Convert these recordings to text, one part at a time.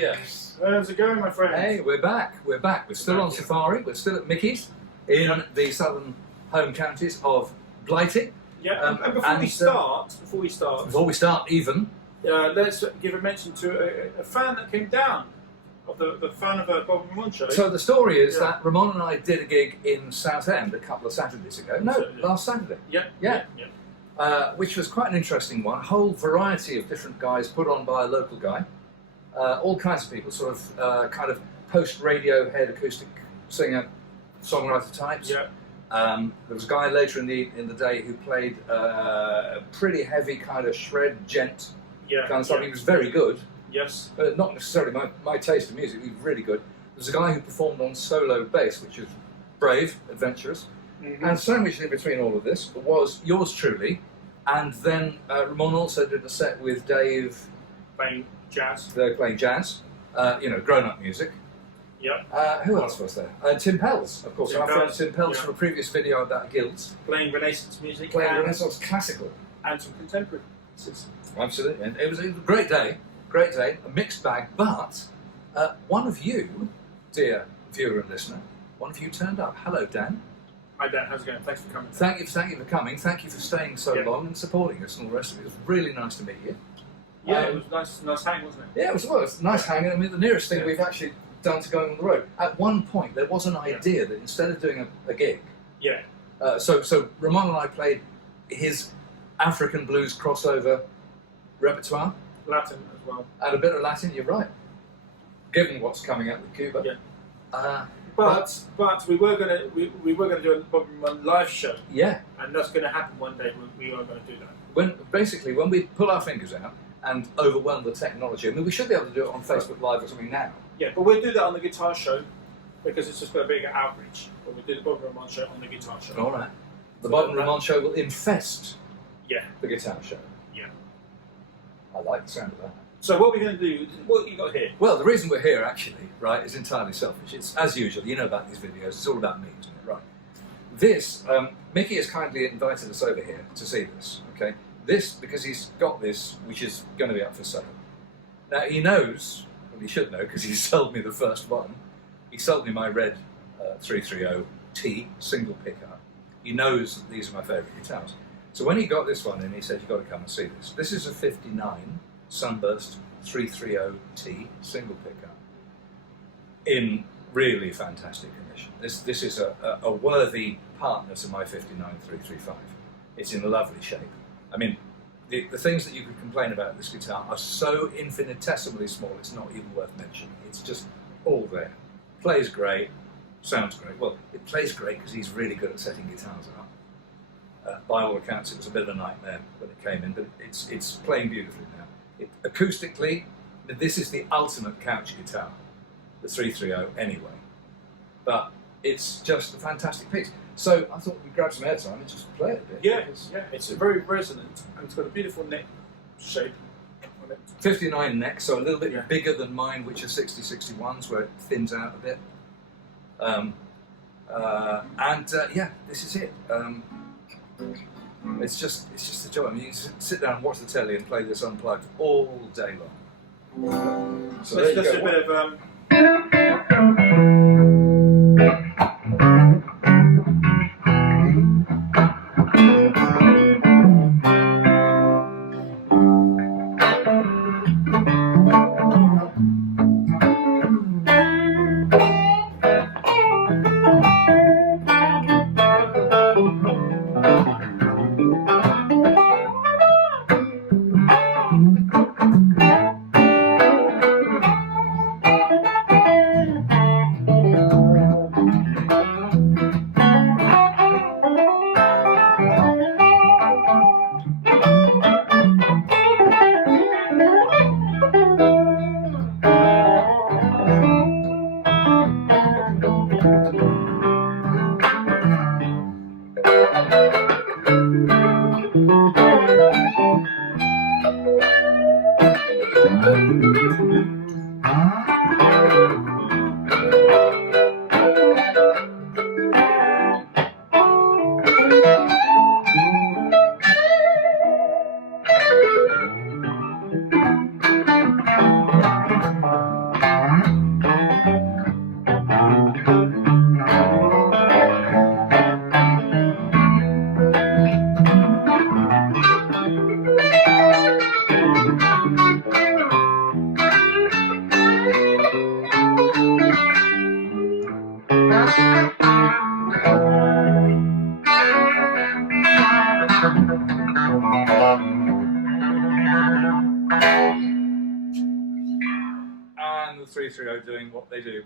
yes. How's it going, my friend? Hey, we're back. We're back. We're still on safari. We're still at Mickey's in the southern home counties of Blighty. Yeah, and before we start, let's give a mention to a fan that came down, of the fan of a Bob and Ramon show. So the story is that Ramon and I did a gig in Southend a couple of Saturdays ago. No, last Saturday. Yeah. Which was quite an interesting one. A whole variety of different guys put on by a local guy. All kinds of people, sort of kind of post-radio head acoustic singer, songwriter types. Yeah. There was a guy later in the day who played a pretty heavy kind of shred gent kind of stuff. He was very good. Yes. But not necessarily my taste of music. He was really good. There was a guy who performed on solo bass, which is brave, adventurous. Mm-hmm. And sandwiched in between all of this was yours truly, and then Ramon also did a set with Dave playing jazz. They're playing jazz, grown-up music. Yeah. Who else was there? Tim Pells, of course. Our friend Tim Pells from a previous video about Guilds. Playing Renaissance music. Playing Renaissance classical. And some contemporary. Absolutely. And it was a great day, a mixed bag, but one of you, dear viewer and listener, one of you turned up. Hello, Dan. Hi, Dan. How's it going? Thanks for coming. Thank you for coming. Thank you for staying so long and supporting us and all the rest of it. It was really nice to meet you. Yeah, it was nice hang, wasn't it? Yeah, it was a nice hang. I mean, the nearest thing we've actually done to going on the road. At one point, there was an idea that instead of doing a gig, so Ramon and I played his African blues crossover repertoire, Latin as well, and a bit of Latin. You're right. Given what's coming up with Cuba, but we were gonna do a Bob and Ramon live show. Yeah, and that's going to happen one day. We are going to do that. When we pull our fingers out and overwhelm the technology. I mean, we should be able to do it on Facebook Live or something now. Yeah, but we'll do that on the guitar show because it's just got a bigger outreach. But we'll do the Bob and Ramon show on the guitar show. All right. The Bob and Ramon show will infest the guitar show. Yeah. I like the sound of that. So what we're going to do, what you got here? Well, the reason we're here, actually, right, is entirely selfish. It's, as usual, you know about these videos, it's all about me, isn't it? Right. This, Mickey has kindly invited us over here to see this, okay? This, because he's got this, which is going to be up for sale. Now, he knows, well, he should know, because he sold me the first one. He sold me my red 330T single pickup. He knows that these are my favourite guitars. So when he got this one in, he said, you've got to come and see this. This is a 59 Sunburst 330T single pickup in really fantastic condition. This is a worthy partner to my 59 335. It's in lovely shape. I mean, the things that you could complain about this guitar are so infinitesimally small, it's not even worth mentioning. It's just all there. Plays great, sounds great. Well, it plays great because he's really good at setting guitars up. By all accounts, it was a bit of a nightmare when it came in, but it's playing beautifully now. Acoustically, this is the ultimate couch guitar, the 330 anyway. But it's just a fantastic piece. So I thought we'd grab some airtime and just play it a bit. Yeah, it's very resonant and it's got a beautiful neck shape on it. 59 neck, so a little bit bigger than mine, which are 60-61s, where it thins out a bit. This is it. It's just a joy. I mean, you can sit down and watch the telly and play this unplugged all day long. So it's just a bit of 330 doing what they do,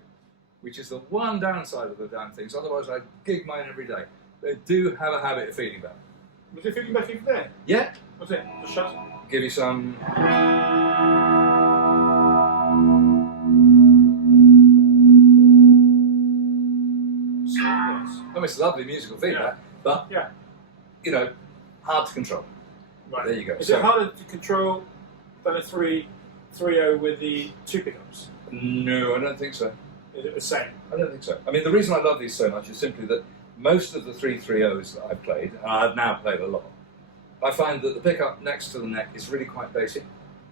which is the one downside of the damn things. Otherwise, I'd gig mine every day. They do have a habit of feeding back. Was it feeding back even there? Yeah. What's it? Just shut it. Give you some. Yes. Oh, it's lovely musical feedback, but Yeah. you know, hard to control. Right. There you go. Is So- it harder to control than a 330 with the two pickups? No, I don't think so. Is it the same? I don't think so. I mean, the reason I love these so much is simply that most of the 330s that I've played, and I've now played a lot, I find that the pickup next to the neck is really quite basic,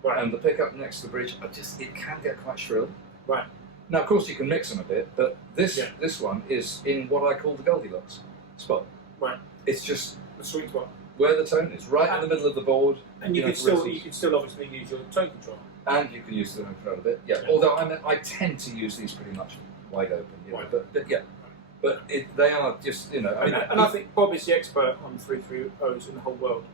Right. and the pickup next to the bridge, it can get quite shrill. Right. Now, of course, you can mix them a bit, but this Yeah. this one is in what I call the Goldilocks spot. Right. It's just The sweet spot. where the tone is, right in the middle of the board. And you know, can still bristles. obviously use your tone control. And you can use the tone control a bit. Yeah. Yeah. Although I tend to use these pretty much wide open. You know, Right. but yeah. But they are just, you know. I mean, And I think Bob is the expert on 330s in the whole world.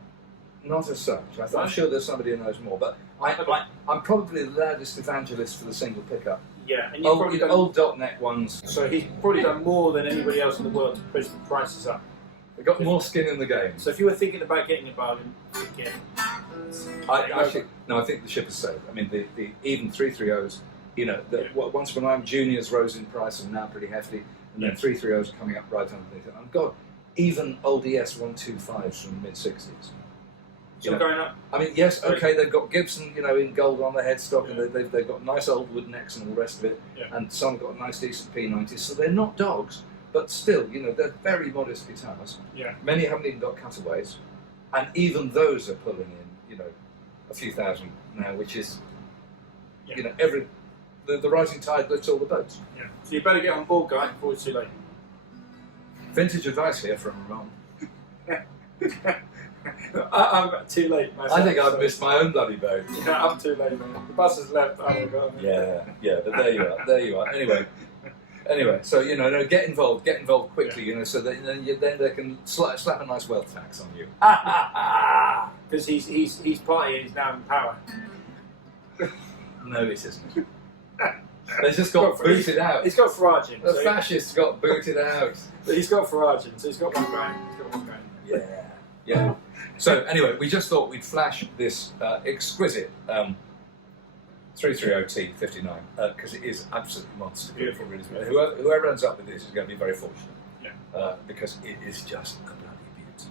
not as such. I'm Right. sure there's somebody who knows more. But I'm probably the loudest evangelist for the single pickup. Yeah, and you've probably done, Old dot neck ones. so he's probably done more than anybody else in the world to push the prices up. They've got more skin in the game. So if you were thinking about getting a bargain, again, I think the ship is safe. I mean, the even 330s, you know, once when I'm juniors rose in price and now pretty hefty, and then 330s are coming up right underneath it. And God, even old ES-125s from the mid-60s. still going up. I mean, yes, okay, they've got Gibson, you know, in gold on the headstock, and they've got nice old wood necks and all the rest of it, Yeah. and some got nice decent P90s, so they're not dogs, but still, you know, they're very modest guitars. Yeah. Many haven't even got cutaways, and even those are pulling in, you know, a few thousand now, which is, you know, the rising tide lifts all the boats. Yeah. So you better get on board, guy, before it's too late. Vintage advice here from Ron. I'm too late myself. I think I've missed my own bloody boat. Yeah, I'm too late, man. The bus has left. I haven't got it. Yeah, but there you are. Anyway, so you know, no, get involved quickly, you know, so that then they can slap a nice wealth tax on you. Because he's party, he's now in power. No, it isn't. They just got booted out. He's got Farage in. The so fascists got booted out. he's got Farage in, so he's got one going. Yeah. So anyway, we just thought we'd flash this exquisite 330T 59 because it is absolutely monster. Beautiful. Really. Whoever ends up with this is going to be very fortunate. Yeah. Because it is just a bloody beauty.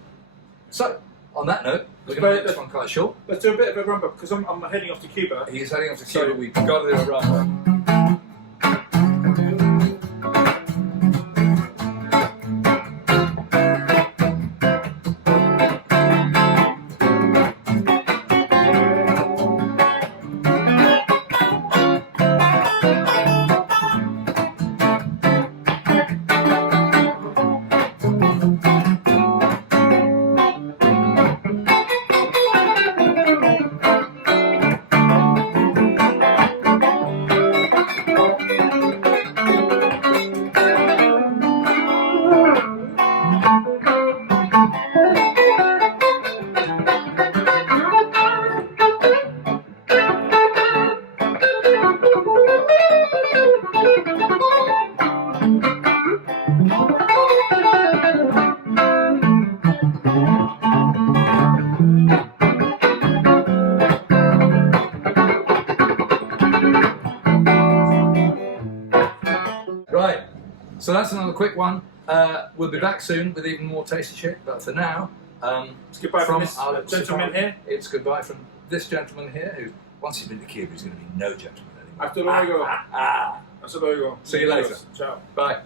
So on that note, we're going to make this one quite short. Let's do a bit of a run up because I'm heading off to Cuba. He's heading off to Cuba. We've got to do a run. Right, so that's another quick one. We'll be back soon with even more tasty shit, but for now, It's goodbye from this our gentleman here. It's goodbye from this gentleman here, who, once he's been to Cuba, he's going to be no gentleman anymore. Hasta luego. Hasta luego. See you later. Ciao. Bye.